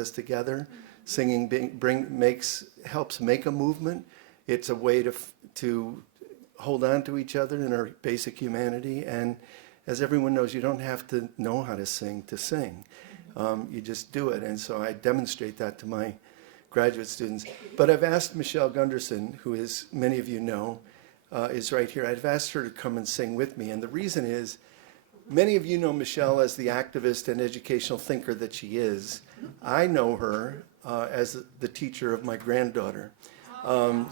us together. Singing helps make a movement. It's a way to hold on to each other in our basic humanity. And as everyone knows, you don't have to know how to sing to sing. You just do it. And so I demonstrate that to my graduate students. But I've asked Michelle Gunderson, who, as many of you know, is right here. I've asked her to come and sing with me. And the reason is, many of you know Michelle as the activist and educational thinker that she is. I know her as the teacher of my granddaughter. And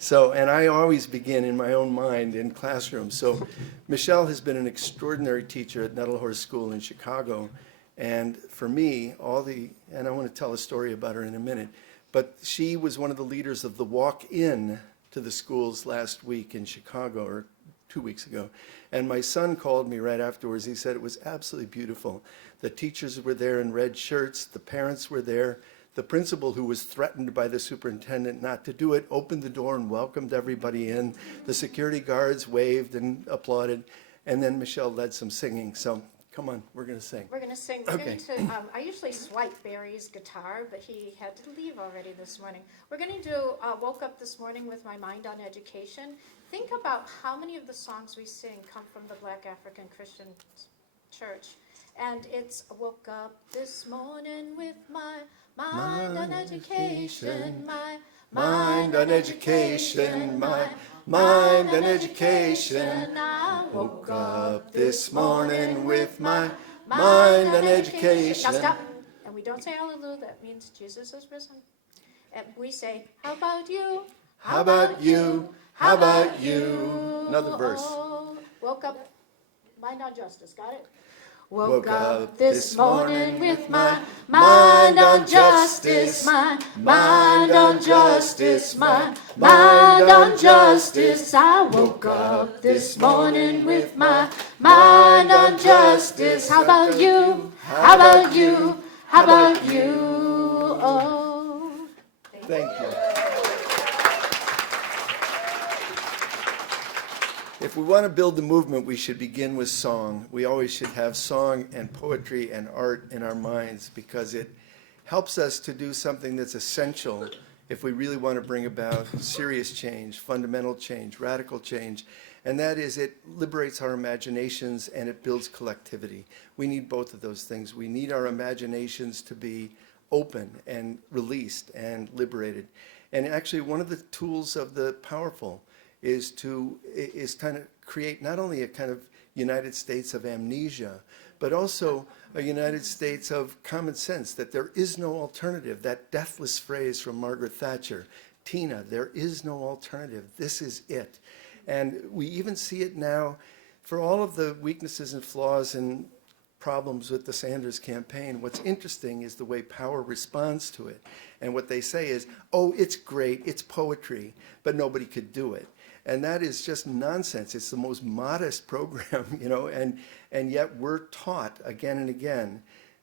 I always begin in my own mind in classrooms. So Michelle has been an extraordinary teacher at Nettlehorse School in Chicago. And for me, and I want to tell a story about her in a minute, but she was one of the leaders of the walk-in to the schools last week in Chicago, or 2 weeks ago. And my son called me right afterwards. He said it was absolutely beautiful. The teachers were there in red shirts. The parents were there. The principal, who was threatened by the superintendent not to do it, opened the door and welcomed everybody in. The security guards waved and applauded. And then Michelle led some singing. So come on, we're going to sing. We're going to sing. We're going to, I usually swipe Barry's guitar, but he had to leave already this morning. We're going to do Woke Up This Morning with My Mind on Education. Think about how many of the songs we sing come from the Black African Christian Church. And it's woke up this morning with my mind on education, my mind on education, my mind on education. I woke up this morning with my mind on education. Now stop. And we don't say hallelujah, that means Jesus is risen. And we say, how about you? How about you? How about you? Another verse. Woke up, mind on justice, got it? Woke up this morning with my mind on justice, my mind on justice, my mind on justice. I woke up this morning with my mind on justice. How about you? How about you? How about you? Oh. Thank you. If we want to build the movement, we should begin with song. We always should have song and poetry and art in our minds, because it helps us to do something that's essential if we really want to bring about serious change, fundamental change, radical change. And that is, it liberates our imaginations and it builds collectivity. We need both of those things. We need our imaginations to be open and released and liberated. And actually, one of the tools of the powerful is kind of create not only a kind of United States of amnesia, but also a United States of common sense, that there is no alternative. That deathless phrase from Margaret Thatcher, Tina, there is no alternative. This is it. And we even see it now. For all of the weaknesses and flaws and problems with the Sanders campaign, what's interesting is the way power responds to it. And what they say is, oh, it's great, it's poetry, but nobody could do it. And that is just nonsense. It's the most modest program, and yet we're taught again and again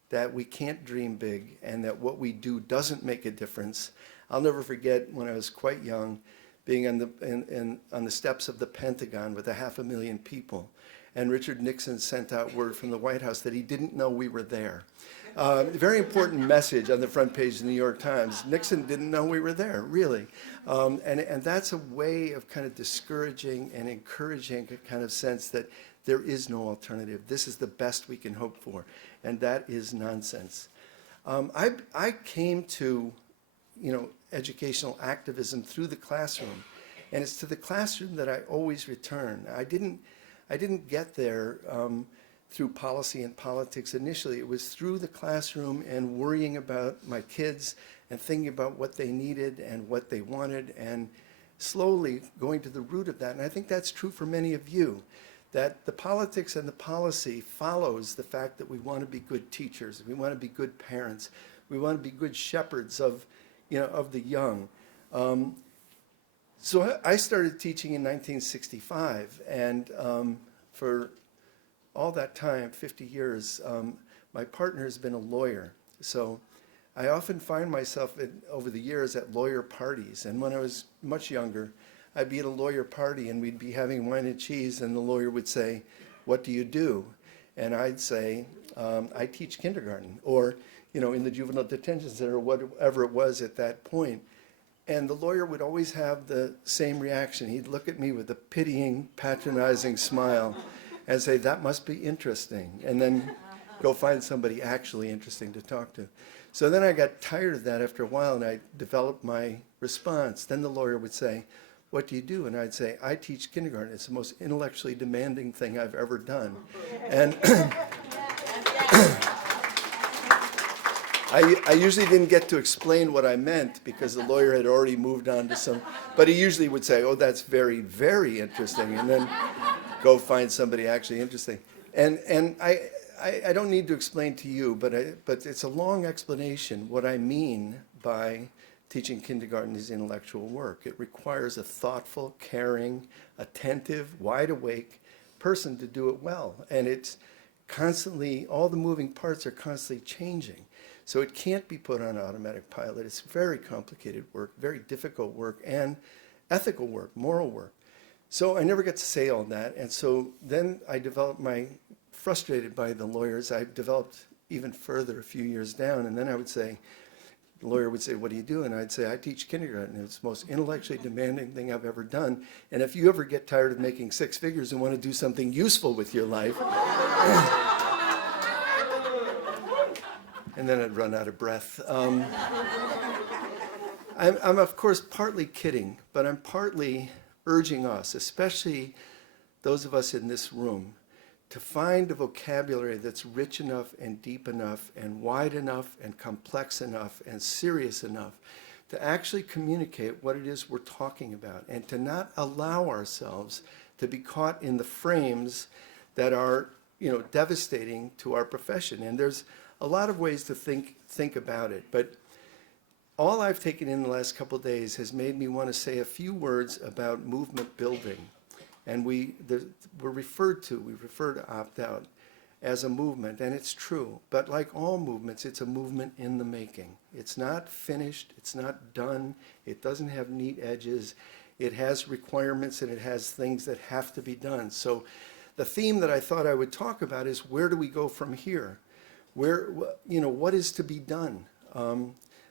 that we can't dream big and that what we do doesn't make a difference. I'll never forget when I was quite young, being on the steps of the Pentagon with 500,000 people, and Richard Nixon sent out word from the White House that he didn't know we were there. Very important message on the front page of the New York Times. Nixon didn't know we were there, really. And that's a way of kind of discouraging and encouraging a kind of sense that there is no alternative. This is the best we can hope for. And that is nonsense. I came to, educational activism through the classroom. And it's to the classroom that I always return. I didn't get there through policy and politics initially. It was through the classroom and worrying about my kids and thinking about what they needed and what they wanted, and slowly going to the root of that. And I think that's true for many of you, that the politics and the policy follows the fact that we want to be good teachers, we want to be good parents, we want to be good shepherds of the young. So I started teaching in 1965, and for all that time, 50 years, my partner has been a lawyer. So I often find myself over the years at lawyer parties. And when I was much younger, I'd be at a lawyer party and we'd be having wine and cheese, and the lawyer would say, "What do you do?" And I'd say, "I teach kindergarten," or, in the juvenile detention center, or whatever it was at that point. And the lawyer would always have the same reaction. He'd look at me with a pitying, patronizing smile and say, "That must be interesting," and then go find somebody actually interesting to talk to. So then I got tired of that after a while, and I developed my response. Then the lawyer would say, "What do you do?" And I'd say, "I teach kindergarten. It's the most intellectually demanding thing I've ever done." And I usually didn't get to explain what I meant because the lawyer had already moved on to some, but he usually would say, "Oh, that's very, very interesting," and then go find somebody actually interesting. And I don't need to explain to you, but it's a long explanation what I mean by teaching kindergarten is intellectual work. It requires a thoughtful, caring, attentive, wide awake person to do it well. And it's constantly, all the moving parts are constantly changing. So it can't be put on automatic pilot. It's very complicated work, very difficult work, and ethical work, moral work. So I never got to say all that. And so then I developed frustrated by the lawyers, I developed even further a few years down. And then I would say, the lawyer would say, "What do you do?" And I'd say, "I teach kindergarten. It's the most intellectually demanding thing I've ever done. And if you ever get tired of making six figures and want to do something useful with your life," and then I'd run out of breath. I'm of course partly kidding, but I'm partly urging us, especially those of us in this room, to find a vocabulary that's rich enough and deep enough and wide enough and complex enough and serious enough to actually communicate what it is we're talking about, and to not allow ourselves to be caught in the frames that are, devastating to our profession. And there's a lot of ways to think about it, but all I've taken in the last couple of days has made me want to say a few words about movement building. And we refer to opt-out as a movement, and it's true. But like all movements, it's a movement in the making. It's not finished, it's not done, it doesn't have neat edges, it has requirements and it has things that have to be done. So the theme that I thought I would talk about is, where do we go from here? What is to be done?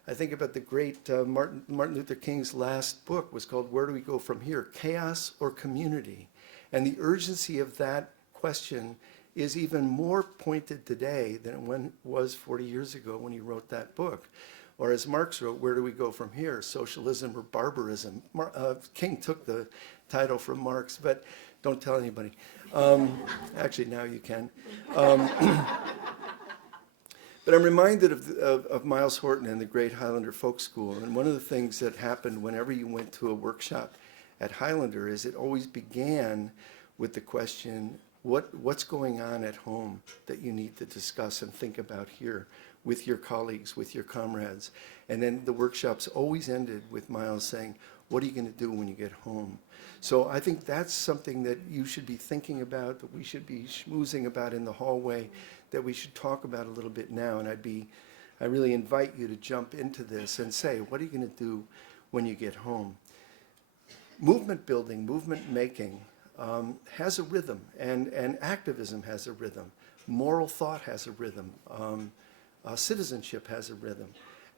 I think about the great Martin Luther King's last book was called "Where Do We Go From Here? Chaos or Community?" And the urgency of that question is even more pointed today than when it was 40 years ago when he wrote that book. Or as Marx wrote, "Where do we go from here? Socialism or barbarism?" King took the title from Marx, but don't tell anybody. Actually, now you can. But I'm reminded of Miles Horton and the Great Highlander Folk School. And one of the things that happened whenever you went to a workshop at Highlander is it always began with the question, what's going on at home that you need to discuss and think about here with your colleagues, with your comrades? And then the workshops always ended with Miles saying, "What are you going to do when you get home?" So I think that's something that you should be thinking about, that we should be schmoozing about in the hallway, that we should talk about a little bit now. And I really invite you to jump into this and say, what are you going to do when you get home? Movement building, movement making has a rhythm, and activism has a rhythm. Moral thought has a rhythm. Citizenship has a rhythm.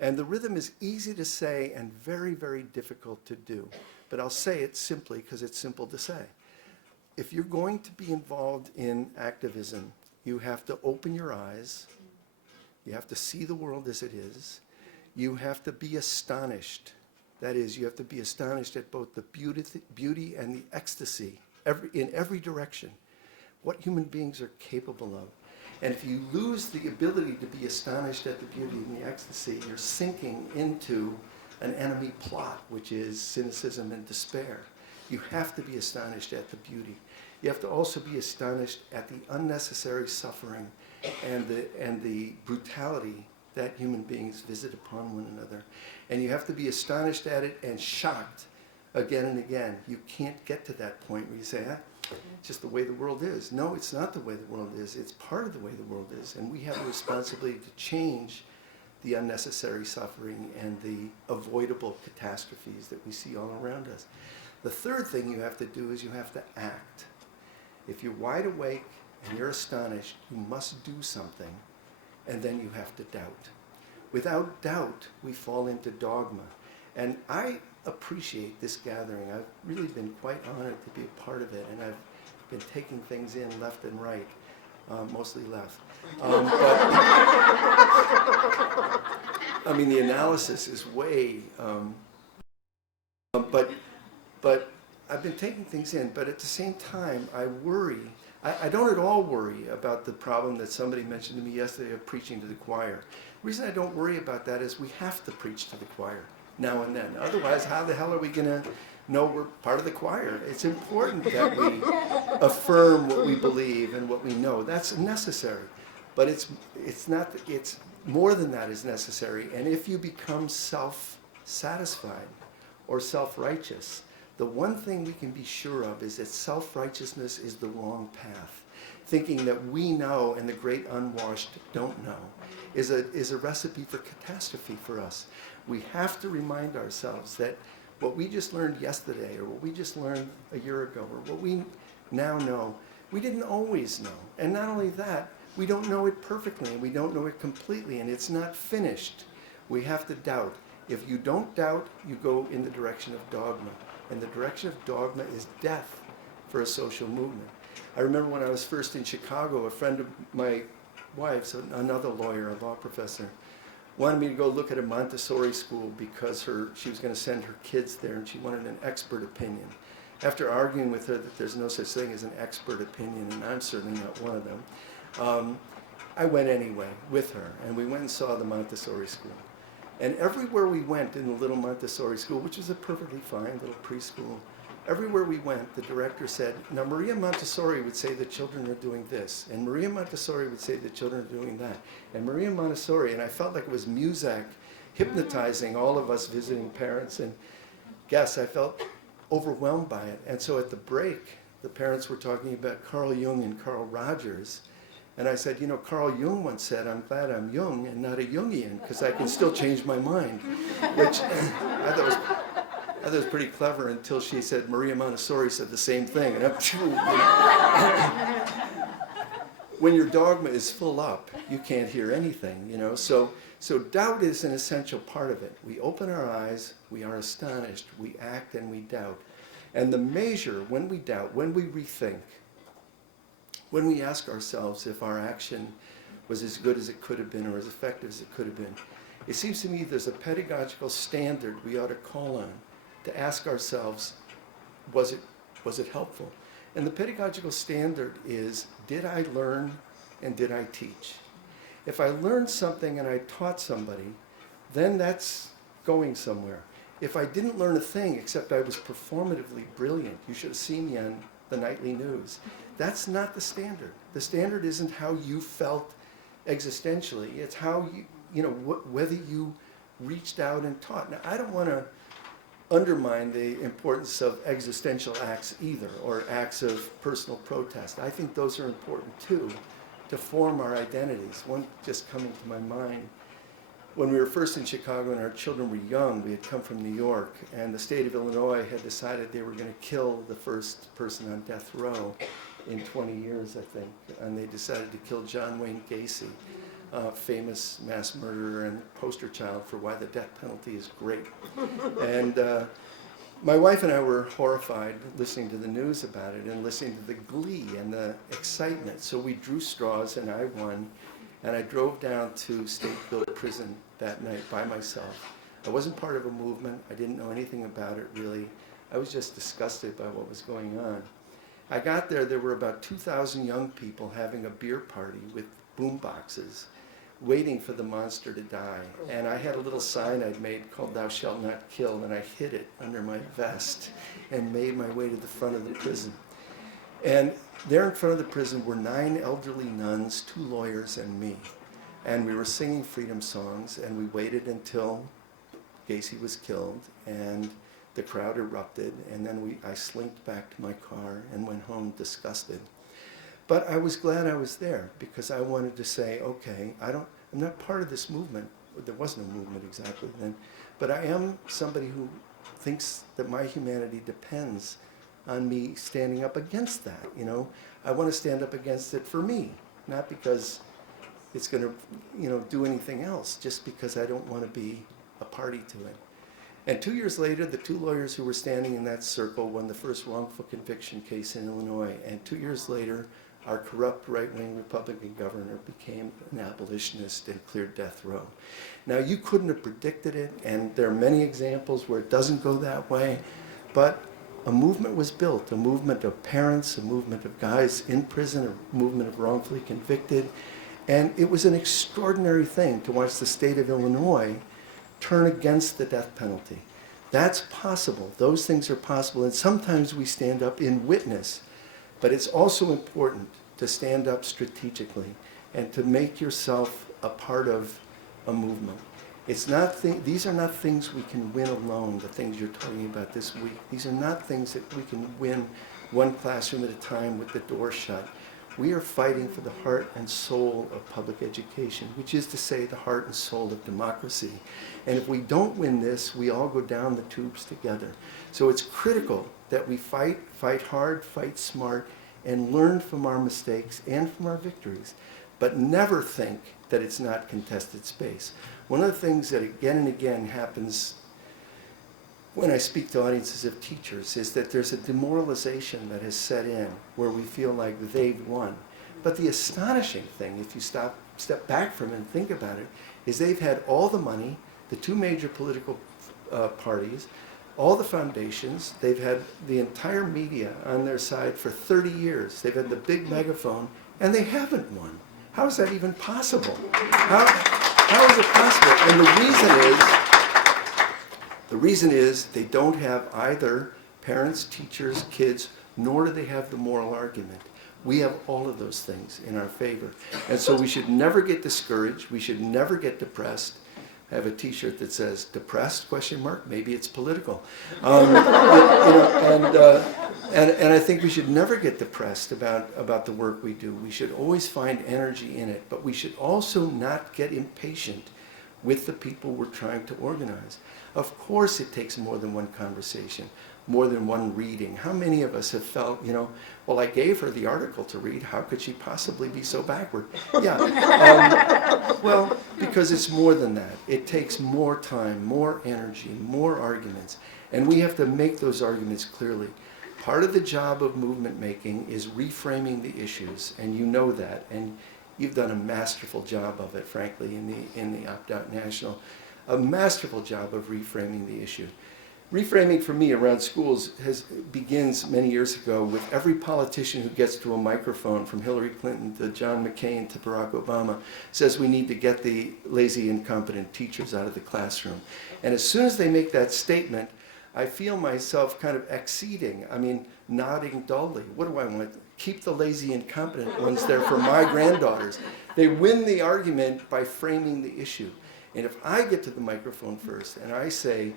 And the rhythm is easy to say and very, very difficult to do. But I'll say it simply because it's simple to say. If you're going to be involved in activism, you have to open your eyes. You have to see the world as it is. You have to be astonished. That is, you have to be astonished at both the beauty and the ecstasy in every direction, what human beings are capable of. And if you lose the ability to be astonished at the beauty and the ecstasy, you're sinking into an enemy plot, which is cynicism and despair. You have to be astonished at the beauty. You have to also be astonished at the unnecessary suffering and the brutality that human beings visit upon one another. And you have to be astonished at it and shocked again and again. You can't get to that point where you say, it's just the way the world is. No, it's not the way the world is. It's part of the way the world is. And we have a responsibility to change the unnecessary suffering and the avoidable catastrophes that we see all around us. The third thing you have to do is you have to act. If you're wide awake and you're astonished, you must do something, and then you have to doubt. Without doubt, we fall into dogma. And I appreciate this gathering. I've really been quite honored to be a part of it, and I've been taking things in left and right, mostly left. I mean, the analysis is way, but I've been taking things in, but at the same time, I worry. I don't at all worry about the problem that somebody mentioned to me yesterday of preaching to the choir. The reason I don't worry about that is we have to preach to the choir now and then. Otherwise, how the hell are we going to know we're part of the choir? It's important that we affirm what we believe and what we know. That's necessary. But it's more than that is necessary. And if you become self-satisfied or self-righteous, the one thing we can be sure of is that self-righteousness is the wrong path. Thinking that we know and the great unwashed don't know is a recipe for catastrophe for us. We have to remind ourselves that what we just learned yesterday, or what we just learned a year ago, or what we now know, we didn't always know. And not only that, we don't know it perfectly, and we don't know it completely, and it's not finished. We have to doubt. If you don't doubt, you go in the direction of dogma. And the direction of dogma is death for a social movement. I remember when I was first in Chicago, a friend of my wife's, another lawyer, a law professor, wanted me to go look at a Montessori school because she was going to send her kids there, and she wanted an expert opinion. After arguing with her that there's no such thing as an expert opinion, and I'm certainly not one of them, I went anyway with her, and we went and saw the Montessori school. And everywhere we went in the little Montessori school, which is a perfectly fine little preschool, everywhere we went, the director said, now Maria Montessori would say the children are doing this, and Maria Montessori would say the children are doing that, and Maria Montessori, and I felt like it was Muzak hypnotizing all of us visiting parents and guests. I felt overwhelmed by it. And so at the break, the parents were talking about Carl Jung and Carl Rogers. And I said, you know, Carl Jung once said, I'm glad I'm Jung and not a Jungian, because I can still change my mind. Which I thought was pretty clever until she said Maria Montessori said the same thing. And when your dogma is full up, you can't hear anything, you know. So doubt is an essential part of it. We open our eyes, we are astonished, we act and we doubt. And the measure when we doubt, when we rethink, when we ask ourselves if our action was as good as it could have been or as effective as it could have been, it seems to me there's a pedagogical standard we ought to call on to ask ourselves, was it helpful? And the pedagogical standard is, did I learn and did I teach? If I learned something and I taught somebody, then that's going somewhere. If I didn't learn a thing except I was performatively brilliant, you should have seen me on the nightly news. That's not the standard. The standard isn't how you felt existentially. It's how whether you reached out and taught. Now, I don't want to undermine the importance of existential acts either, or acts of personal protest. I think those are important too, to form our identities. One just coming to my mind, when we were first in Chicago and our children were young, we had come from New York, and the state of Illinois had decided they were going to kill the first person on death row in 20 years, I think, and they decided to kill John Wayne Gacy, famous mass murderer and poster child for why the death penalty is great. And my wife and I were horrified listening to the news about it and listening to the glee and the excitement. So we drew straws and I won, and I drove down to state-built prison that night by myself. I wasn't part of a movement. I didn't know anything about it really. I was just disgusted by what was going on. I got there were about 2,000 young people having a beer party with boom boxes, waiting for the monster to die. And I had a little sign I'd made called "Thou shalt not kill," and I hid it under my vest and made my way to the front of the prison. And there in front of the prison were 9 elderly nuns, 2 lawyers, and me. And we were singing freedom songs, and we waited until Gacy was killed, and the crowd erupted, and then I slinked back to my car and went home disgusted. But I was glad I was there, because I wanted to say, okay, I'm not part of this movement. There wasn't a movement exactly then, but I am somebody who thinks that my humanity depends on me standing up against that, you know. I want to stand up against it for me, not because it's going to, do anything else just because I don't want to be a party to it. And 2 years later, the two lawyers who were standing in that circle won the first wrongful conviction case in Illinois. And 2 years later, our corrupt right-wing Republican governor became an abolitionist and cleared death row. Now, you couldn't have predicted it, and there are many examples where it doesn't go that way, but a movement was built, a movement of parents, a movement of guys in prison, a movement of wrongfully convicted, and it was an extraordinary thing to watch the state of Illinois turn against the death penalty. That's possible. Those things are possible, and sometimes we stand up in witness. But it's also important to stand up strategically and to make yourself a part of a movement. These are not things we can win alone, the things you're talking about this week. These are not things that we can win one classroom at a time with the door shut. We are fighting for the heart and soul of public education, which is to say the heart and soul of democracy. And if we don't win this, we all go down the tubes together. So it's critical that we fight hard, fight smart, and learn from our mistakes and from our victories, but never think that it's not contested space. One of the things that again and again happens when I speak to audiences of teachers is that there's a demoralization that has set in where we feel like they've won. But the astonishing thing, if you step back from it and think about it, is they've had all the money, the two major political parties, all the foundations, they've had the entire media on their side for 30 years. They've had the big megaphone, and they haven't won. How is that even possible? How is it possible? And the reason is they don't have either parents, teachers, kids, nor do they have the moral argument. We have all of those things in our favor. And so we should never get discouraged. We should never get depressed. I have a T-shirt that says "depressed?" ? Maybe it's political. And I think we should never get depressed about the work we do. We should always find energy in it, but we should also not get impatient with the people we're trying to organize. Of course, it takes more than one conversation, more than one reading. How many of us have felt, well, I gave her the article to read. How could she possibly be so backward? Yeah. Well, because it's more than that. It takes more time, more energy, more arguments. And we have to make those arguments clearly. Part of the job of movement making is reframing the issues, and you know that. And you've done a masterful job of it, frankly, in the Opt-out National. A masterful job of reframing the issue. Reframing for me around schools begins many years ago with every politician who gets to a microphone, from Hillary Clinton to John McCain to Barack Obama, says we need to get the lazy, incompetent teachers out of the classroom. And as soon as they make that statement, I feel myself kind of acceding, nodding dully. What do I want? Keep the lazy, incompetent ones there for my granddaughters. They win the argument by framing the issue. And if I get to the microphone first and I say,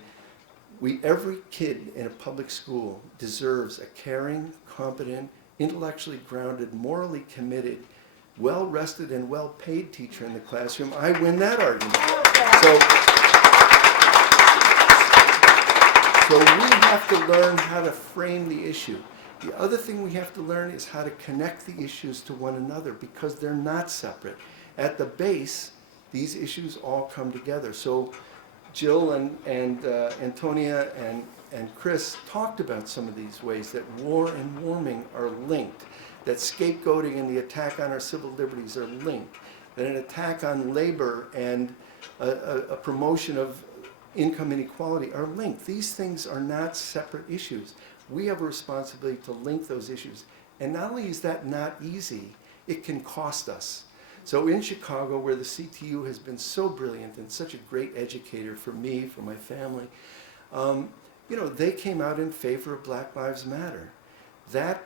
every kid in a public school deserves a caring, competent, intellectually grounded, morally committed, well-rested and well-paid teacher in the classroom, I win that argument. So we have to learn how to frame the issue. The other thing we have to learn is how to connect the issues to one another, because they're not separate. At the base, these issues all come together. So Jill and Antonia and Chris talked about some of these ways that war and warming are linked, that scapegoating and the attack on our civil liberties are linked, that an attack on labor and a promotion of income inequality are linked. These things are not separate issues. We have a responsibility to link those issues. And not only is that not easy, it can cost us. So in Chicago, where the CTU has been so brilliant and such a great educator for me, for my family, they came out in favor of Black Lives Matter. That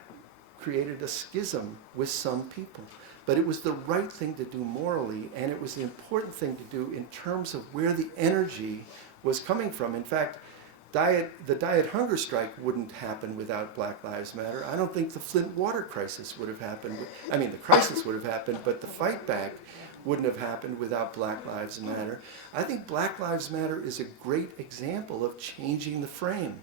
created a schism with some people. But it was the right thing to do morally, and it was the important thing to do in terms of where the energy was coming from. In fact, the diet hunger strike wouldn't happen without Black Lives Matter. I don't think the Flint water crisis would have happened. The crisis would have happened, but the fight back wouldn't have happened without Black Lives Matter. I think Black Lives Matter is a great example of changing the frame.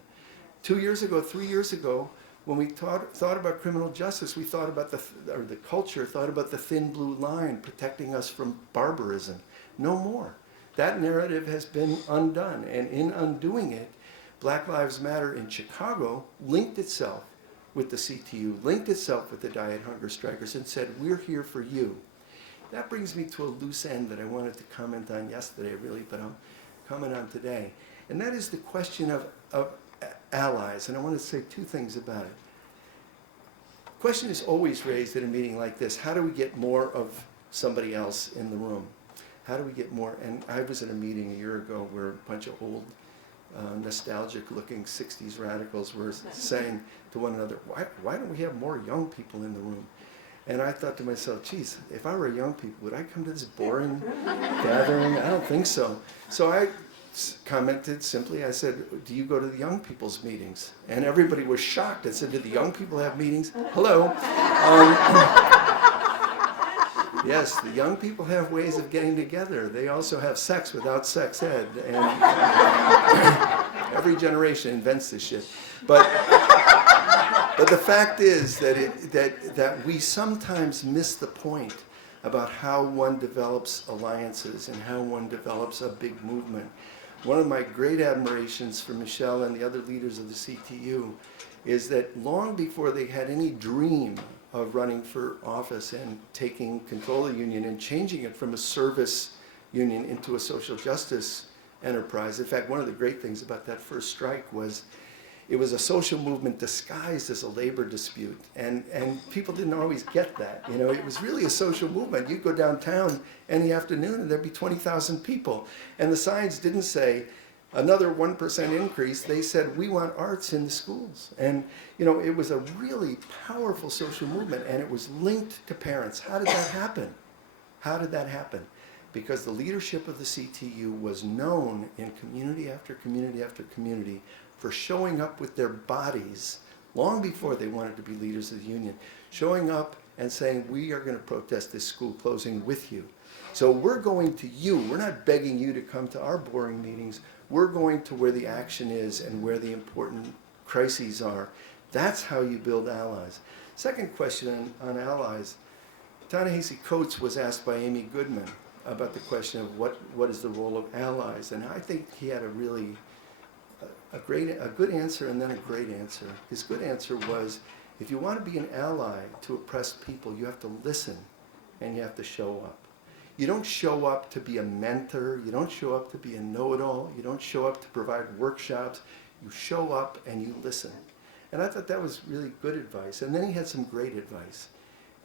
2 years ago, 3 years ago, When we thought about criminal justice, we thought about the culture thought about the thin blue line protecting us from barbarism. No more. That narrative has been undone, and in undoing it, Black Lives Matter in Chicago linked itself with the CTU, linked itself with the Diet Hunger Strikers, and said, we're here for you. That brings me to a loose end that I wanted to comment on yesterday, really, but I'll comment on today. And that is the question of allies, and I want to say two things about it. The question is always raised at a meeting like this: how do we get more of somebody else in the room? How do we get more? And I was at a meeting a year ago where a bunch of old, nostalgic-looking 60s radicals were saying to one another, why don't we have more young people in the room? And I thought to myself, geez, if I were young people, would I come to this boring gathering? I don't think so. So I commented simply, I said, do you go to the young people's meetings? And everybody was shocked. I said, do the young people have meetings? Hello. Yes, the young people have ways of getting together. They also have sex without sex ed. And every generation invents this shit. But the fact is that we sometimes miss the point about how one develops alliances and how one develops a big movement. One of my great admirations for Michelle and the other leaders of the CTU is that long before they had any dream of running for office and taking control of the union and changing it from a service union into a social justice enterprise. In fact, one of the great things about that first strike was it was a social movement disguised as a labor dispute, and people didn't always get that. You know, it was really a social movement. You'd go downtown any afternoon and there'd be 20,000 people, and the signs didn't say another 1% increase. They said, we want arts in the schools. And you know, it was a really powerful social movement, and it was linked to parents. How did that happen? How did that happen? Because the leadership of the CTU was known in community after community after community for showing up with their bodies long before they wanted to be leaders of the union, showing up and saying, we are going to protest this school closing with you. So we're going to you. We're not begging you to come to our boring meetings. We're going to where the action is and where the important crises are. That's how you build allies. Second question on allies. Ta-Nehisi Coates was asked by Amy Goodman about the question of what is the role of allies, and I think he had a really a good answer and then a great answer. His good answer was, if you want to be an ally to oppressed people, you have to listen and you have to show up. You don't show up to be a mentor. You don't show up to be a know-it-all. You don't show up to provide workshops. You show up and you listen. And I thought that was really good advice. And then he had some great advice.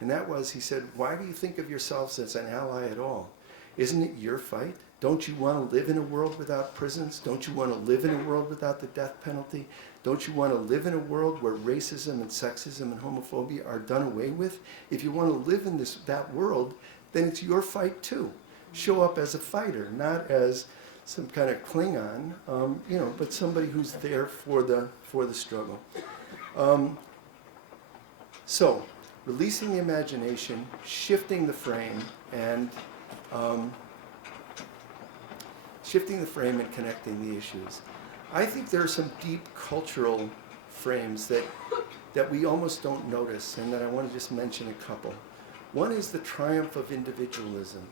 And that was, he said, why do you think of yourselves as an ally at all? Isn't it your fight? Don't you want to live in a world without prisons? Don't you want to live in a world without the death penalty? Don't you want to live in a world where racism and sexism and homophobia are done away with? If you want to live in that world, then it's your fight too. Show up as a fighter, not as some kind of Klingon, you know, but somebody who's there for the struggle. So, releasing the imagination, shifting the frame, and connecting the issues. I think there are some deep cultural frames that we almost don't notice, and that I want to just mention a couple. One is the triumph of individualism,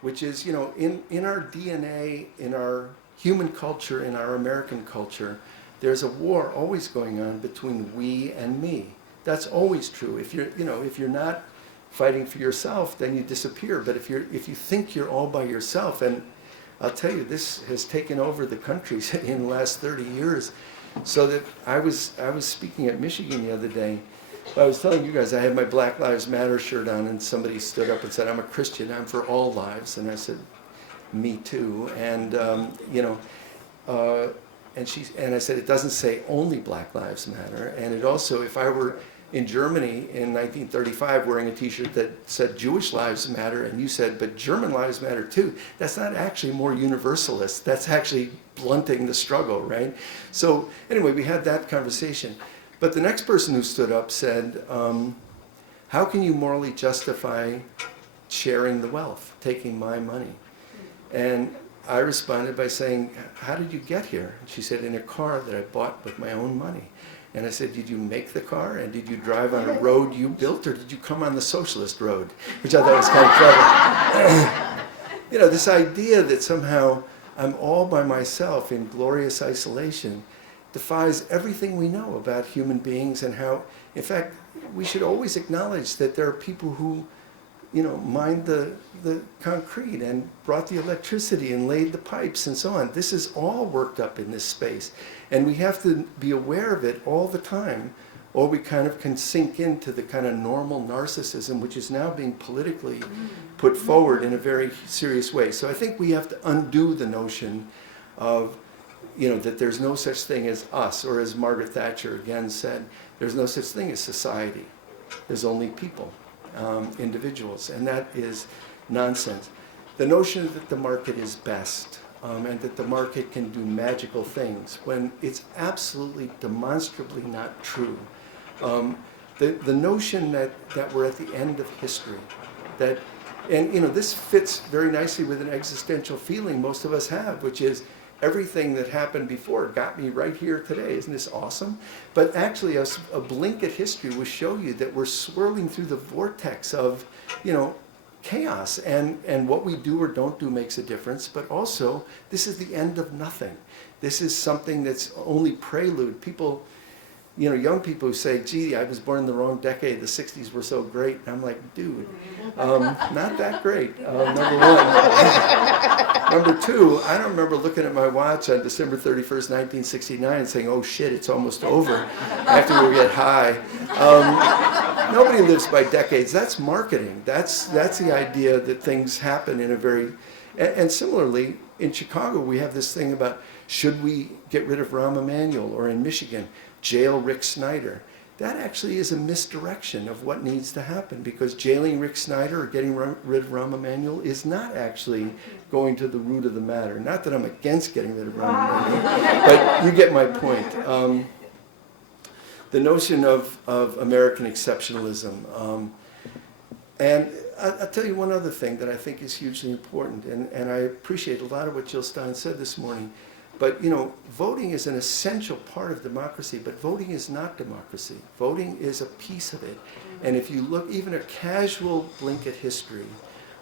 which is, you know, in our DNA, in our human culture, in our American culture, there's a war always going on between we and me. That's always true. If you're not fighting for yourself, then you disappear. But if you think you're all by yourself, and I'll tell you, this has taken over the country in the last 30 years. So that I was speaking at Michigan the other day. I was telling you guys I had my Black Lives Matter shirt on, and somebody stood up and said, I'm a Christian, I'm for all lives. And I said, me too. And and I said, it doesn't say only Black Lives Matter. And it also, if I were in Germany in 1935 wearing a t-shirt that said Jewish lives matter, and you said, but German lives matter too, that's not actually more universalist. That's actually blunting the struggle, right? So anyway, we had that conversation. But the next person who stood up said, how can you morally justify sharing the wealth, taking my money? And I responded by saying, how did you get here? And she said, in a car that I bought with my own money. And I said, did you make the car? And did you drive on a road you built, or did you come on the socialist road? Which I thought was kind of clever. You know, this idea that somehow I'm all by myself in glorious isolation defies everything we know about human beings, and how, in fact, we should always acknowledge that there are people who, you know, mined the concrete and brought the electricity and laid the pipes and so on. This is all worked up in this space. And we have to be aware of it all the time, or we kind of can sink into the kind of normal narcissism, which is now being politically put forward in a very serious way. So I think we have to undo the notion of, you know, that there's no such thing as us, or as Margaret Thatcher again said, there's no such thing as society. There's only people, individuals, and that is nonsense. The notion that the market is best, and that the market can do magical things, when it's absolutely demonstrably not true. The notion that we're at the end of history, that, and you know, this fits very nicely with an existential feeling most of us have, which is everything that happened before got me right here today. Isn't this awesome? But actually, a blink at history will show you that we're swirling through the vortex of, you know, chaos, and what we do or don't do makes a difference, but also this is the end of nothing. This is something that's only prelude. People, you know, young people who say, gee, I was born in the wrong decade, the 60s were so great. And I'm like, dude, not that great, number one. Number two, I don't remember looking at my watch on December 31st, 1969 and saying, oh shit, it's almost over. I have to go get high. Nobody lives by decades. That's marketing. That's the idea that things happen in a very, and similarly, in Chicago, we have this thing about, should we get rid of Rahm Emanuel, or in Michigan, jail Rick Snyder? That actually is a misdirection of what needs to happen, because jailing Rick Snyder or getting rid of Rahm Emanuel is not actually going to the root of the matter. Not that I'm against getting rid of Rahm Emanuel, but you get my point. The notion of American exceptionalism. And I'll tell you one other thing that I think is hugely important, and I appreciate a lot of what Jill Stein said this morning. But, you know, voting is an essential part of democracy, but voting is not democracy. Voting is a piece of it. And if you look, even a casual blink at history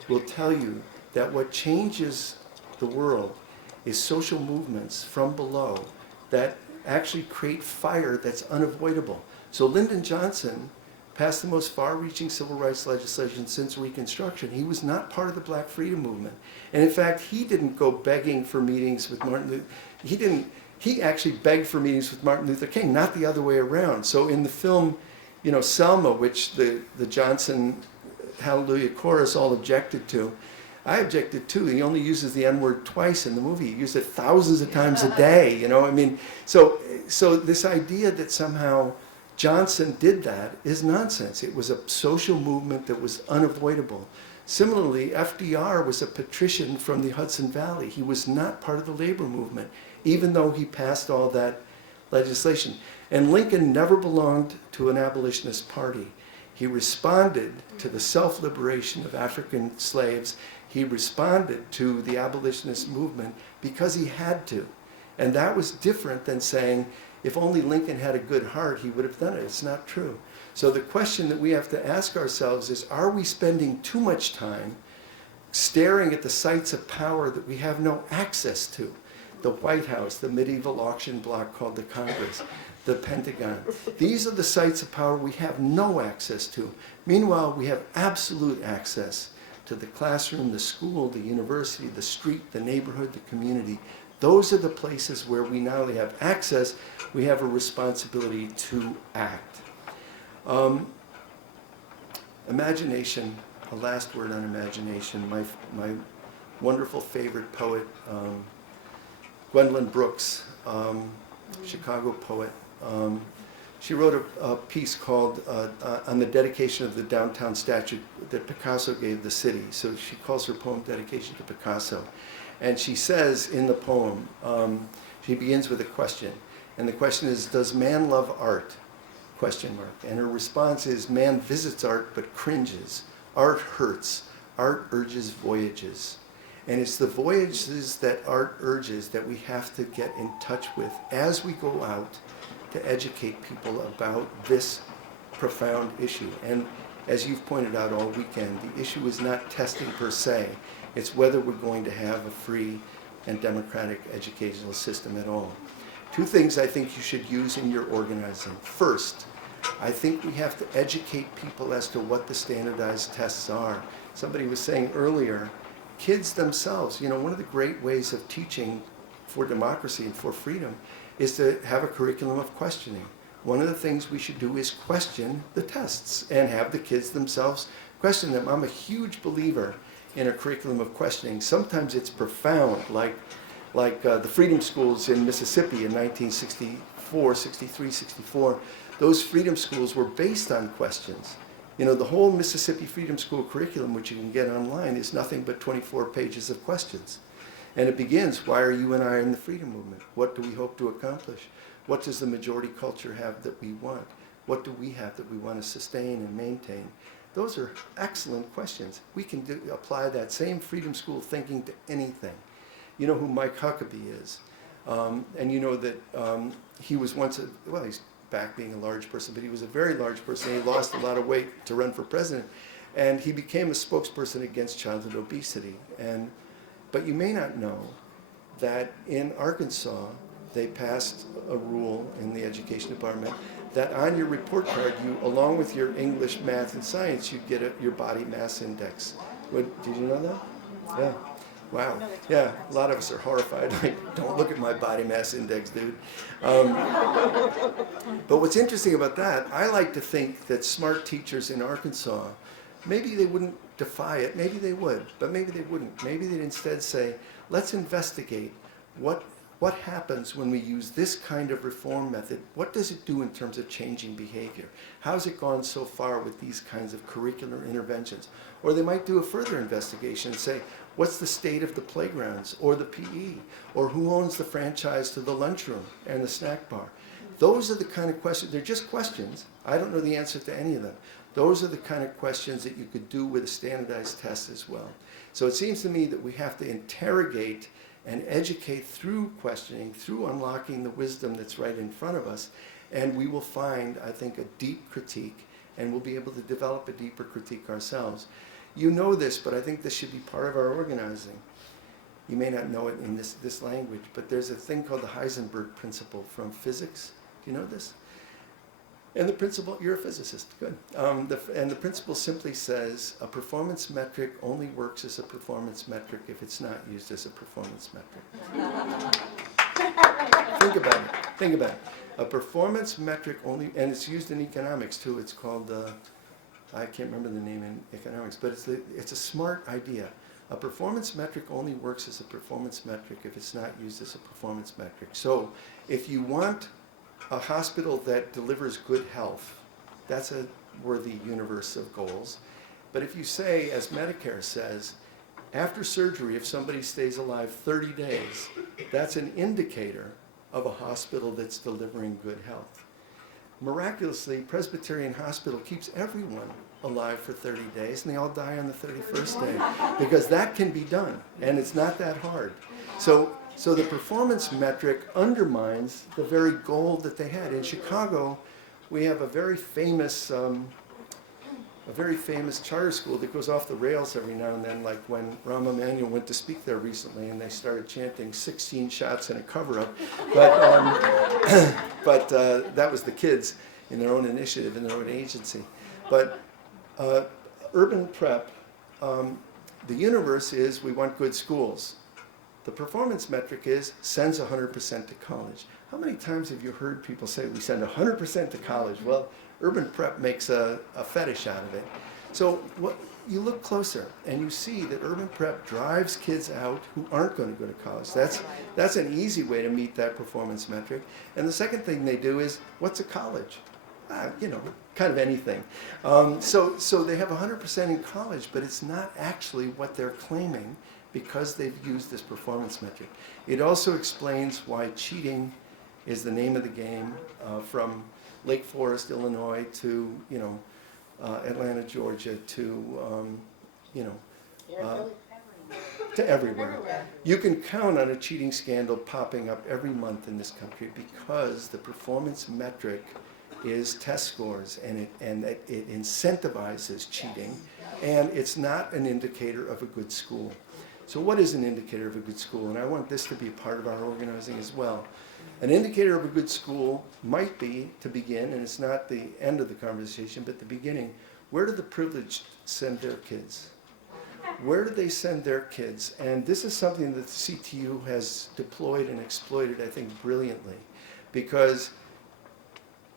will tell you that what changes the world is social movements from below that actually create fire that's unavoidable. So Lyndon Johnson passed the most far-reaching civil rights legislation since Reconstruction. He was not part of the Black Freedom Movement. And in fact, he didn't go begging for meetings with Martin Luther. He actually begged for meetings with Martin Luther King, not the other way around. So in the film, you know, Selma, which the Johnson Hallelujah Chorus all objected to, I objected too. He only uses the N-word twice in the movie. He used it thousands of times a day, you know? I mean, so this idea that somehow Johnson did that is nonsense. It was a social movement that was unavoidable. Similarly, FDR was a patrician from the Hudson Valley. He was not part of the labor movement, even though he passed all that legislation. And Lincoln never belonged to an abolitionist party. He responded to the self-liberation of African slaves. He responded to the abolitionist movement because he had to. And that was different than saying, if only Lincoln had a good heart, he would have done it. It's not true. So the question that we have to ask ourselves is, are we spending too much time staring at the sites of power that we have no access to? The White House, the medieval auction block called the Congress, the Pentagon. These are the sites of power we have no access to. Meanwhile, we have absolute access to the classroom, the school, the university, the street, the neighborhood, the community. Those are the places where we not only have access, we have a responsibility to act. Imagination, a last word on imagination. My wonderful favorite poet, Gwendolyn Brooks, Chicago poet. She wrote a piece called on the dedication of the downtown statue that Picasso gave the city. So she calls her poem Dedication to Picasso. And she says in the poem, she begins with a question. And the question is, does man love art? Question mark. And her response is, man visits art but cringes. Art hurts. Art urges voyages. And it's the voyages that art urges that we have to get in touch with as we go out to educate people about this profound issue. And as you've pointed out all weekend, the issue is not testing per se. It's whether we're going to have a free and democratic educational system at all. Two things I think you should use in your organizing. First, I think we have to educate people as to what the standardized tests are. Somebody was saying earlier, kids themselves, one of the great ways of teaching for democracy and for freedom is to have a curriculum of questioning. One of the things we should do is question the tests and have the kids themselves question them. I'm a huge believer in a curriculum of questioning. Sometimes it's profound, like the freedom schools in Mississippi in 1964, 63, 64. Those freedom schools were based on questions. The whole Mississippi Freedom School curriculum, which you can get online, is nothing but 24 pages of questions. And it begins, why are you and I in the freedom movement? What do we hope to accomplish? What does the majority culture have that we want? What do we have that we want to sustain and maintain? Those are excellent questions. We can apply that same freedom school thinking to anything. You know who Mike Huckabee is. And you know that he was once, he's back being a large person, but he was a very large person. He lost a lot of weight to run for president. And he became a spokesperson against childhood obesity. But you may not know that in Arkansas, they passed a rule in the education department that on your report card, along with your English, math, and science, you get your body mass index. Did you know that? Wow. Yeah. Wow. Yeah, a lot of us are horrified. Like, don't look at my body mass index, dude. But what's interesting about that, I like to think that smart teachers in Arkansas, maybe they wouldn't defy it, maybe they would, but maybe they wouldn't. Maybe they'd instead say, let's investigate what happens when we use this kind of reform method. What does it do in terms of changing behavior? How's it gone so far with these kinds of curricular interventions? Or they might do a further investigation and say, what's the state of the playgrounds or the PE? Or who owns the franchise to the lunchroom and the snack bar? Those are the kind of questions, they're just questions. I don't know the answer to any of them. Those are the kind of questions that you could do with a standardized test as well. So it seems to me that we have to interrogate and educate through questioning, through unlocking the wisdom that's right in front of us, and we will find, I think, a deep critique, and we'll be able to develop a deeper critique ourselves. You know this, but I think this should be part of our organizing. You may not know it in this language, but there's a thing called the Heisenberg principle from physics. Do you know this? And the principle, you're a physicist, good. And the principle simply says a performance metric only works as a performance metric if it's not used as a performance metric. Think about it. A performance metric only, and it's used in economics too. It's called, I can't remember the name in economics, but it's a smart idea. A performance metric only works as a performance metric if it's not used as a performance metric. So if you want a hospital that delivers good health, that's a worthy universe of goals. But if you say, as Medicare says, after surgery, if somebody stays alive 30 days, that's an indicator of a hospital that's delivering good health. Miraculously, Presbyterian Hospital keeps everyone alive for 30 days, and they all die on the 31st day, because that can be done, and it's not that hard. So the performance metric undermines the very goal that they had. In Chicago, we have a very famous charter school that goes off the rails every now and then, like when Rahm Emanuel went to speak there recently and they started chanting 16 shots and a cover-up. But that was the kids in their own initiative, in their own agency. But urban prep, the universe is we want good schools. The performance metric is sends 100% to college. How many times have you heard people say we send 100% to college? Well, urban prep makes a fetish out of it. So you look closer and you see that urban prep drives kids out who aren't going to go to college. That's an easy way to meet that performance metric. And the second thing they do is, what's a college? Kind of anything. So they have 100% in college, but it's not actually what they're claiming, because they've used this performance metric. It also explains why cheating is the name of the game, from Lake Forest, Illinois, to Atlanta, Georgia, to to everywhere. You can count on a cheating scandal popping up every month in this country because the performance metric is test scores, and it incentivizes cheating, and it's not an indicator of a good school. So what is an indicator of a good school? And I want this to be part of our organizing as well. An indicator of a good school might be, to begin, and it's not the end of the conversation, but the beginning, where do the privileged send their kids? Where do they send their kids? And this is something that the CTU has deployed and exploited, I think, brilliantly. Because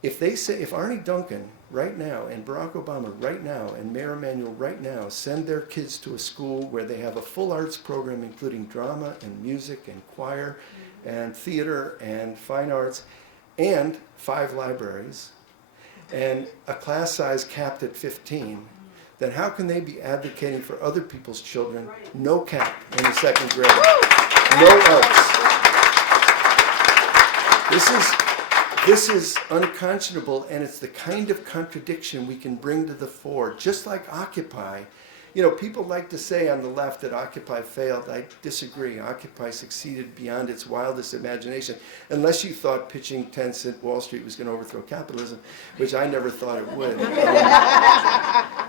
if Arnie Duncan right now, and Barack Obama right now, and Mayor Emanuel right now send their kids to a school where they have a full arts program, including drama and music and choir and theater and fine arts, and 5 libraries, and a class size capped at 15, then how can they be advocating for other people's children? No cap in the 2nd grade. No arts. This is unconscionable, and it's the kind of contradiction we can bring to the fore, just like Occupy. You know, people like to say on the left that Occupy failed. I disagree. Occupy succeeded beyond its wildest imagination, unless you thought pitching tents at Wall Street was going to overthrow capitalism, which I never thought it would.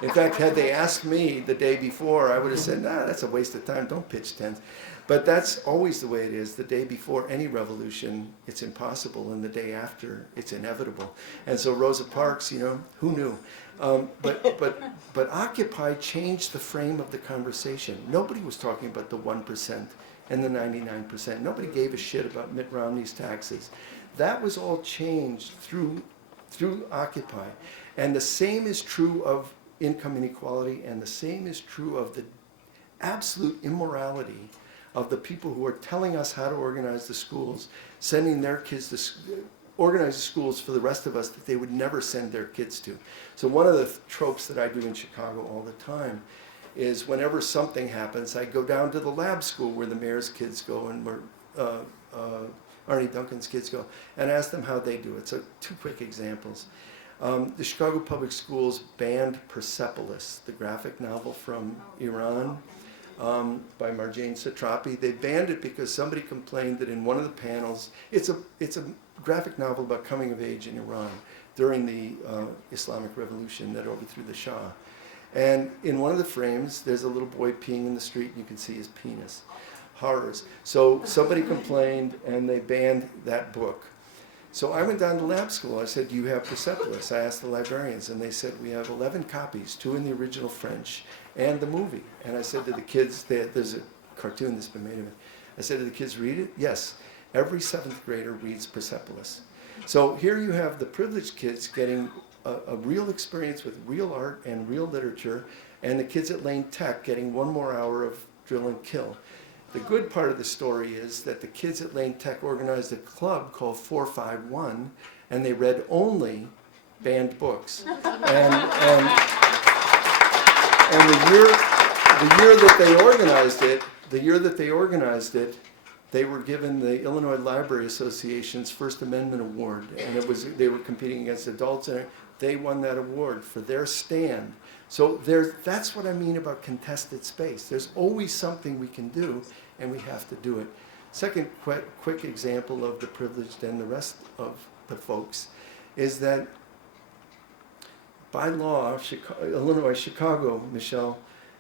In fact, had they asked me the day before, I would have said, nah, that's a waste of time. Don't pitch tents. But that's always the way it is. The day before any revolution, it's impossible, and the day after, it's inevitable. And so Rosa Parks, you know, who knew? But Occupy changed the frame of the conversation. Nobody was talking about the 1% and the 99%. Nobody gave a shit about Mitt Romney's taxes. That was all changed through Occupy. And the same is true of income inequality, and the same is true of the absolute immorality of the people who are telling us how to organize the schools, sending their kids to organize the schools for the rest of us that they would never send their kids to. So one of the tropes that I do in Chicago all the time is whenever something happens, I go down to the lab school where the mayor's kids go and where Arnie Duncan's kids go, and ask them how they do it. So 2 quick examples. The Chicago Public Schools banned Persepolis, the graphic novel from Iran, by Marjane Satrapi. They banned it because somebody complained that in one of the panels, it's a graphic novel about coming of age in Iran during the Islamic Revolution that overthrew the Shah. And in one of the frames, there's a little boy peeing in the street, and you can see his penis. Horrors. So somebody complained, and they banned that book. So I went down to lab school. I said, do you have Persepolis? I asked the librarians, and they said, we have 11 copies, 2 in the original French, and the movie. And I said to the kids, there's a cartoon that's been made of it. I said, do the kids read it? Yes. Every 7th grader reads Persepolis. So here you have the privileged kids getting a real experience with real art and real literature, and the kids at Lane Tech getting 1 more hour of drill and kill. The good part of the story is that the kids at Lane Tech organized a club called 451, and they read only banned books. And the year that they organized it, they were given the Illinois Library Association's First Amendment Award, and they were competing against adults, and they won that award for their stand. So that's what I mean about contested space. There's always something we can do, and we have to do it. Second quick example of the privileged and the rest of the folks is that by law, Illinois, Chicago, Michelle,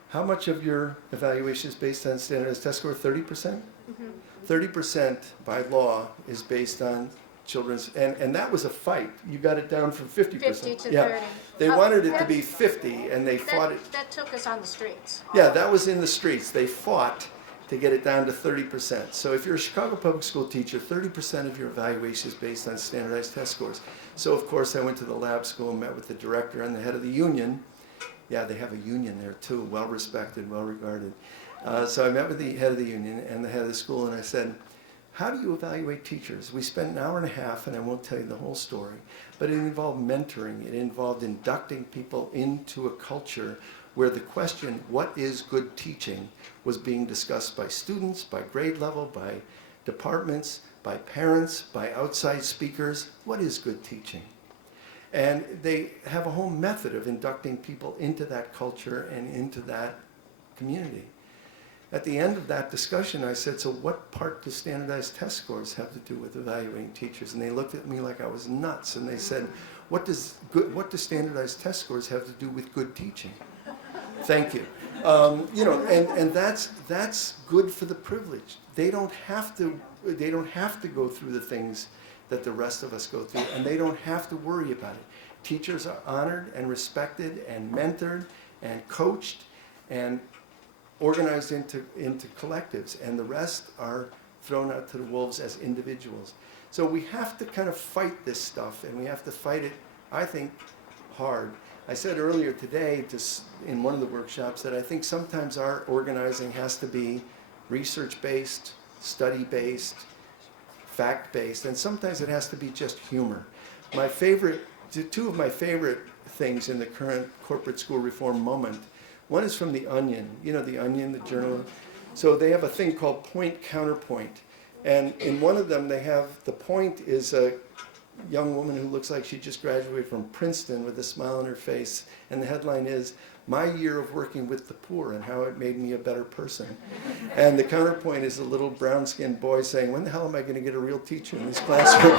how much of your evaluation is based on standardized test score? 30%? Mm-hmm. 30% by law is based on children's, and that was a fight. You got it down from 50%. 50 to 30. They wanted it to be 50, and they fought it. That took us on the streets. Yeah, that was in the streets. They fought to get it down to 30%. So if you're a Chicago public school teacher, 30% of your evaluation is based on standardized test scores. So of course I went to the lab school and met with the director and the head of the union. Yeah, they have a union there too, well respected, well regarded. So I met with the head of the union and the head of the school, and I said, how do you evaluate teachers? We spent an hour and a half, and I won't tell you the whole story, but it involved mentoring. It involved inducting people into a culture where the question, what is good teaching, was being discussed by students, by grade level, by departments, by parents, by outside speakers. What is good teaching? And they have a whole method of inducting people into that culture and into that community. at the end of that discussion, I said, so what part do standardized test scores have to do with evaluating teachers? And they looked at me like I was nuts, and they said, what do standardized test scores have to do with good teaching? Thank you. You know, and that's good for the privileged. They don't have to go through the things that the rest of us go through, and they don't have to worry about it. Teachers are honored and respected and mentored and coached and organized into collectives, and the rest are thrown out to the wolves as individuals. So we have to kind of fight this stuff, and we have to fight it, I think, hard. I said earlier today in one of the workshops that I think sometimes our organizing has to be research-based, study-based, fact-based, and sometimes it has to be just humor. Two of my favorite things in the current corporate school reform moment, one is from The Onion. You know The Onion, the journal? So they have a thing called Point Counterpoint. And in one of them, they have, the point is a young woman who looks like she just graduated from Princeton with a smile on her face. And the headline is, "My year of working with the poor and how it made me a better person." And the counterpoint is a little brown-skinned boy saying, "When the hell am I going to get a real teacher in this classroom?"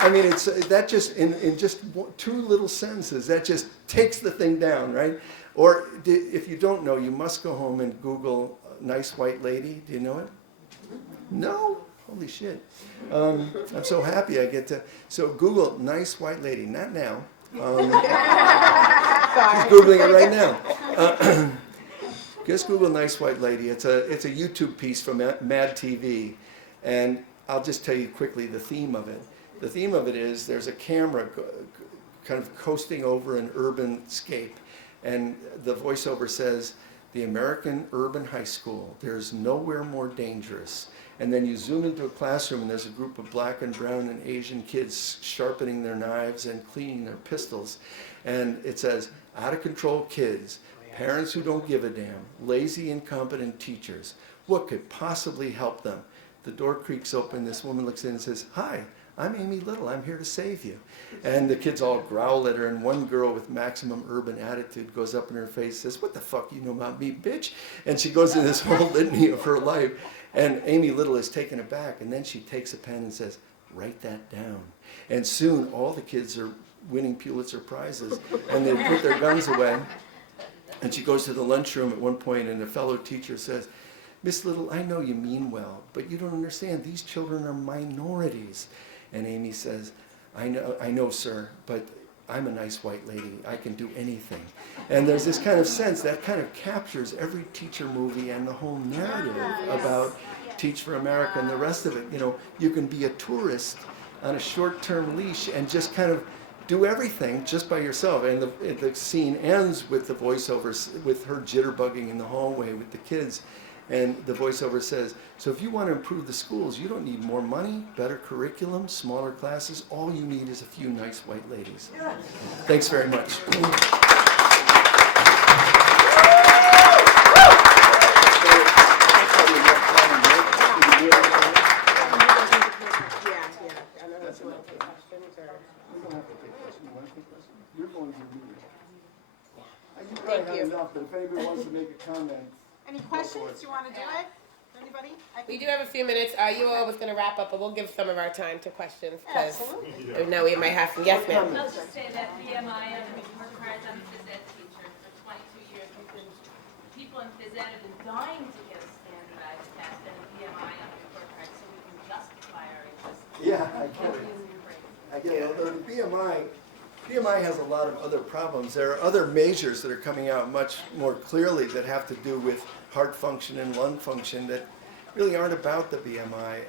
I mean, it's that just in just two little sentences, that just takes the thing down, right? Or if you don't know, you must go home and Google "nice white lady." Do you know it? No? Holy shit. I'm so happy I get to. So Google "nice white lady," not now. Just Googling it right now. Just Google "nice white lady." It's a YouTube piece from Mad TV, and I'll just tell you quickly the theme of it. The theme of it is there's a camera kind of coasting over an urban scape, and the voiceover says, "The American urban high school, there's nowhere more dangerous." And then you zoom into a classroom and there's a group of black and brown and Asian kids sharpening their knives and cleaning their pistols. And it says, "Out of control kids, parents who don't give a damn, lazy, incompetent teachers. What could possibly help them?" The door creaks open, this woman looks in and says, "Hi, I'm Amy Little, I'm here to save you." And the kids all growl at her, and one girl with maximum urban attitude goes up in her face and says, "What the fuck you know about me, bitch?" And she goes into this whole litany of her life. And Amy Little is taken aback, and then she takes a pen and says, "Write that down." And soon all the kids are winning Pulitzer Prizes, and they put their guns away. And she goes to the lunchroom at one point, and a fellow teacher says, "Miss Little, I know you mean well, but you don't understand. These children are minorities." And Amy says, I know, sir, but I'm a nice white lady. I can do anything." And there's this kind of sense that kind of captures every teacher movie and the whole narrative about Teach for America and the rest of it. You know, you can be a tourist on a short-term leash and just kind of do everything just by yourself. And the scene ends with the voiceovers, with her jitterbugging in the hallway with the kids. And the voiceover says, "So if you want to improve the schools, you don't need more money, better curriculum, smaller classes. All you need is a few nice white ladies." Thanks very much. Thank you. Enough, but if anybody wants to make a comment. Any questions? Do you want to do it? Anybody? We do have a few minutes. You all was going to wrap up, but we'll give some of our time to questions because Absolutely. I know we might have some. Yes, ma'am. I'll just say that BMI, I've been working hard as a phys ed teacher for 22 years. People in phys ed have been dying to get a standardized test and a BMI on the report card so we can justify our existence. Yeah, I get it. I get it. Although the BMI has a lot of other problems. There are other measures that are coming out much more clearly that have to do with heart function and lung function that really aren't about the BMI.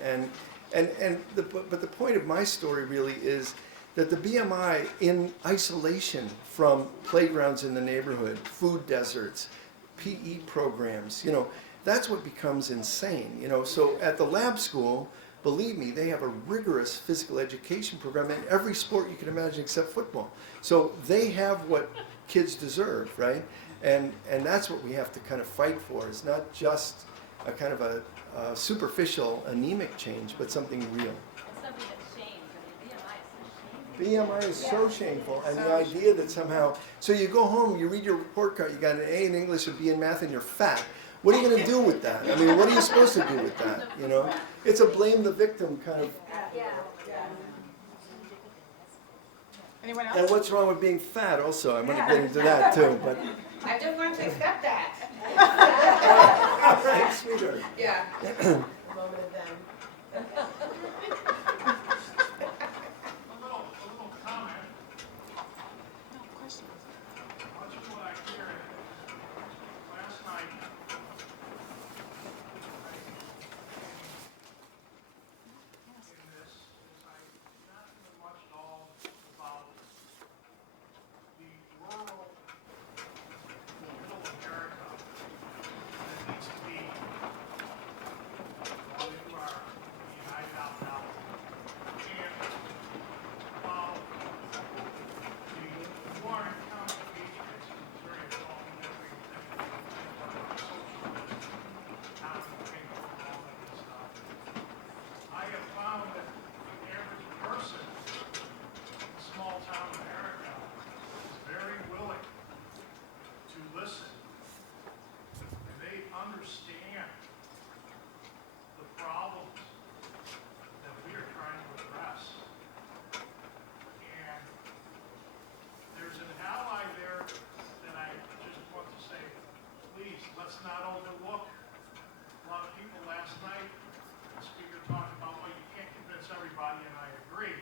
But the point of my story really is that the BMI, in isolation from playgrounds in the neighborhood, food deserts, PE programs, you know, that's what becomes insane. You know, so at the lab school, believe me, they have a rigorous physical education program in every sport you can imagine except football. So they have what kids deserve, right? And that's what we have to kind of fight for. It's not just a kind of a superficial anemic change, but something real. It's something that shames. I mean, BMI is so shameful. BMI is so shameful, and the idea that somehow, so you go home, you read your report card, you got an A in English, a B in math, and you're fat. What are you going to do with that? I mean, what are you supposed to do with that, you know? It's a blame the victim kind of, Anyone and else? what's wrong with being fat also, I'm going to get into that too, but. I just want to accept that. All right, sweetheart. Yeah. A moment of them. A little comment. Much of what I hear last night, in this, is I not hear much at all about the rural middle America that needs to be brought into our United Out now. And while the war in county patriots is very involved in everything, socialism, conflict, all that good stuff, I have found that the average person in small town America is very willing to listen. And they understand the problems that we are trying to address. And there's an ally there that I just want to say, please, let's not overlook. A lot of people last night, the speaker talked about, well, you can't convince everybody, and I agree.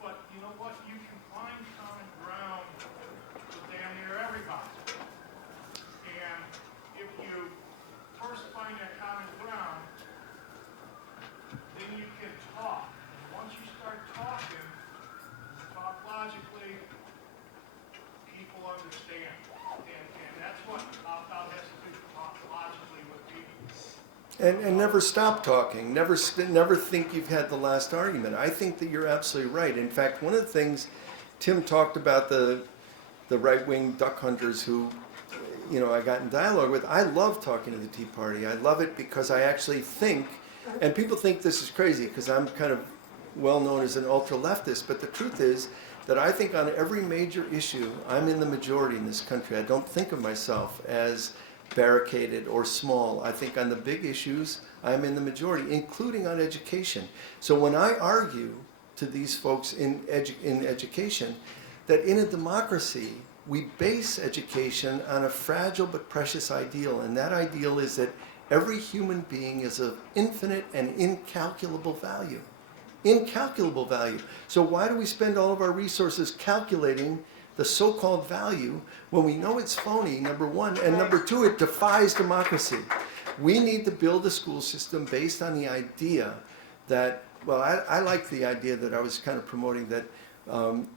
But you know what? You can find common ground with damn near everybody. And if you first find that common ground, then you can talk. And once you start talking, talk logically, people understand. And that's what opt-out has to do, talk logically with people. And never stop talking. Never think you've had the last argument. I think that you're absolutely right. In fact, one of the things Tim talked about, the right-wing duck hunters who, you know, I got in dialogue with. I love talking to the Tea Party. I love it because I actually think, and people think this is crazy because I'm kind of well known as an ultra-leftist, but the truth is that I think on every major issue, I'm in the majority in this country. I don't think of myself as barricaded or small. I think on the big issues, I'm in the majority, including on education. So when I argue to these folks in education, that in a democracy, we base education on a fragile but precious ideal, and that ideal is that every human being is of infinite and incalculable value. Incalculable value. So why do we spend all of our resources calculating the so-called value when we know it's phony, number one, and number two, it defies democracy? We need to build a school system based on the idea that, well, I like the idea that I was kind of promoting, that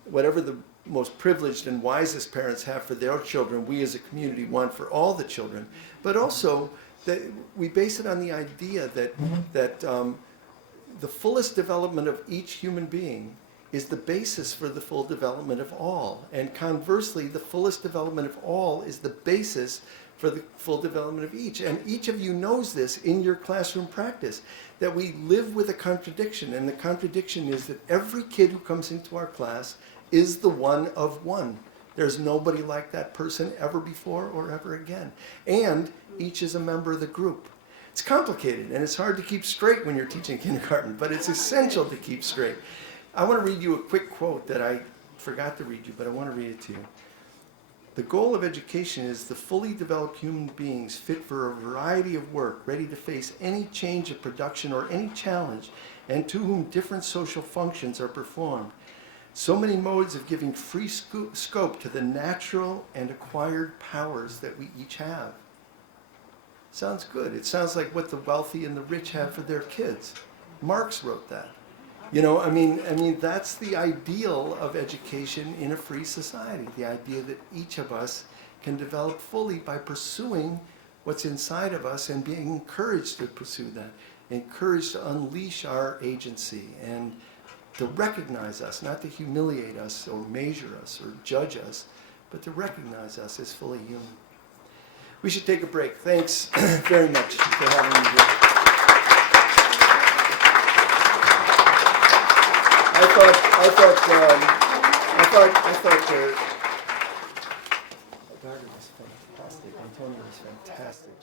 whatever the most privileged and wisest parents have for their children, we as a community want for all the children. But also that we base it on the idea that the fullest development of each human being is the basis for the full development of all. And conversely, the fullest development of all is the basis for the full development of each. And each of you knows this in your classroom practice, that we live with a contradiction. And the contradiction is that every kid who comes into our class is the one of one. There's nobody like that person ever before or ever again. And each is a member of the group. It's complicated and it's hard to keep straight when you're teaching kindergarten, but it's essential to keep straight. I want to read you a quick quote that I forgot to read you, but I want to read it to you. The goal of education is the fully developed human beings fit for a variety of work, ready to face any change of production or any challenge, and to whom different social functions are performed. So many modes of giving free scope to the natural and acquired powers that we each have. Sounds good. It sounds like what the wealthy and the rich have for their kids. Marx wrote that. You know, I mean, that's the ideal of education in a free society. The idea that each of us can develop fully by pursuing what's inside of us and being encouraged to pursue that, encouraged to unleash our agency and to recognize us, not to humiliate us or measure us or judge us, but to recognize us as fully human. We should take a break. Thanks very much for having me here. thought their daughter was fantastic. Antonia was fantastic.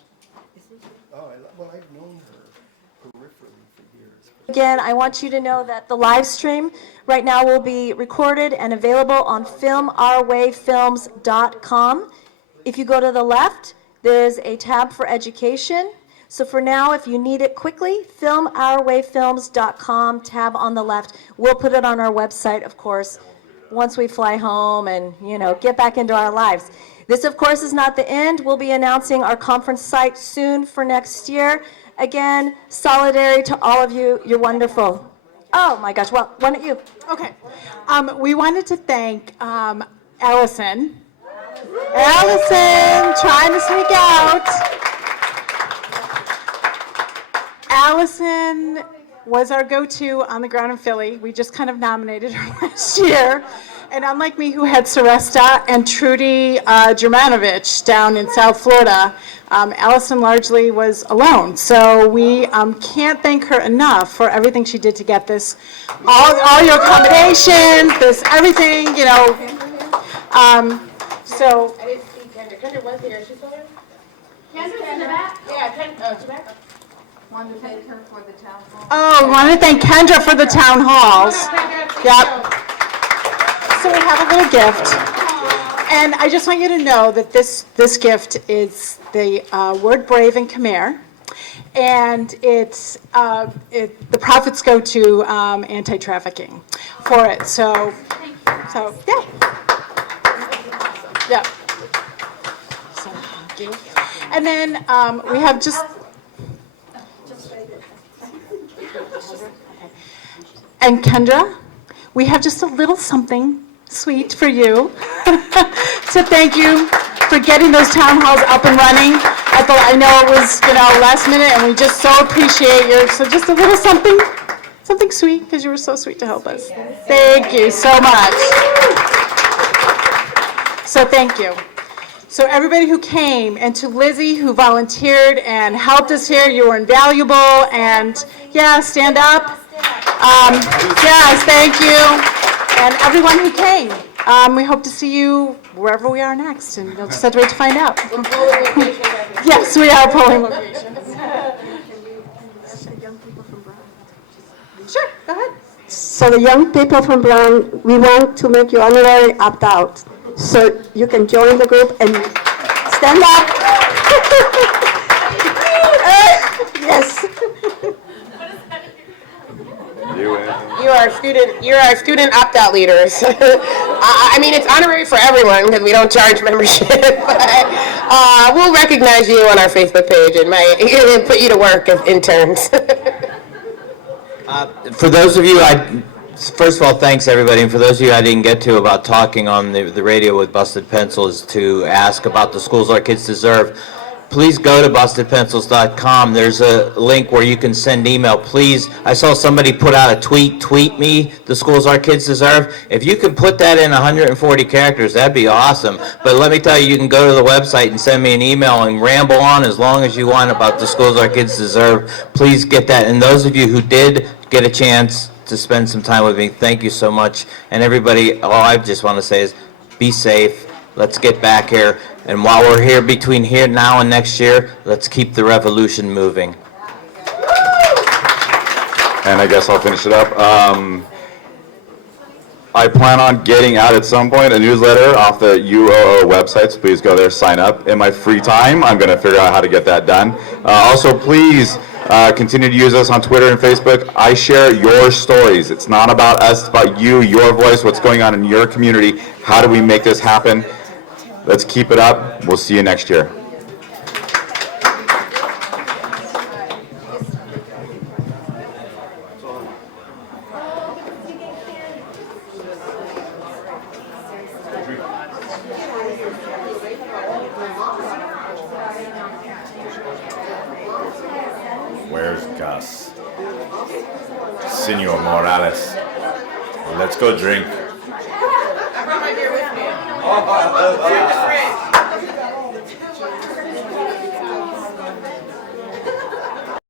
Oh, I've known her peripherally for years. Again, I want you to know that the live stream right now will be recorded and available on filmourwayfilms.com. If you go to the left, there's a tab for education. So for now, if you need it quickly, filmourwayfilms.com, tab on the left. We'll put it on our website, of course, once we fly home and, get back into our lives. This, of course, is not the end. We'll be announcing our conference site soon for next year. Again, solidarity to all of you. You're wonderful. Oh, my gosh. Well, why don't you? Okay. We wanted to thank Allison. Allison, trying to sneak out. Allison was our go-to on the ground in Philly. We just kind of nominated her last year. And unlike me, who had Seresta and Trudy Germanovich down in South Florida, Allison largely was alone. So we can't thank her enough for everything she did to get this, all your accommodations, this everything, So I didn't see Kendra. Kendra was here. She's still there? Kendra's in the back. Yeah, Kendra. She's back. we want to thank Kendra for the town halls. Yep. So we have a little gift. And I just want you to know that this gift is the word brave in Khmer. And it's the profits go to anti-trafficking for it. So yeah. Yeah. So, thank you. And then we have just. And Kendra, we have just a little something sweet for you to thank you for getting those town halls up and running. I know it was, last minute, and we just so appreciate you. So just a little something sweet, because you were so sweet to help us. Thank you so much. So thank you. So everybody who came, and to Lizzie who volunteered and helped us here, you were invaluable. And yeah, stand up. Yes, thank you. And everyone who came. We hope to see you wherever we are next, and you'll just have to wait to find out. Yes, we are polling locations. Sure, go ahead. So the young people from Brown, we want to make you honorary opt-out, so you can join the group and stand up. Yes. You're our student opt-out leaders. I mean, it's honorary for everyone because we don't charge membership. But we'll recognize you on our Facebook page and might put you to work as interns. For those of you, first of all, thanks everybody. And for those of you I didn't get to about talking on the radio with Busted Pencils to ask about the schools our kids deserve, please go to bustedpencils.com. There's a link where you can send email. Please, I saw somebody put out a tweet me the schools our kids deserve. If you can put that in 140 characters, that'd be awesome. But let me tell you, you can go to the website and send me an email and ramble on as long as you want about the schools our kids deserve. Please get that. And those of you who did get a chance to spend some time with me, thank you so much. And everybody, all I just want to say is be safe. Let's get back here. And while we're here, between here now and next year, let's keep the revolution moving. And I guess I'll finish it up. I plan on getting out at some point a newsletter off the UOO website, so please go there, sign up. In my free time, I'm going to figure out how to get that done. Also, please continue to use us on Twitter and Facebook. I share your stories. It's not about us, it's about you, your voice, what's going on in your community. How do we make this happen? Let's keep it up. We'll see you next year. Where's Gus? Senor Morales. Let's go drink. I brought my beer with me.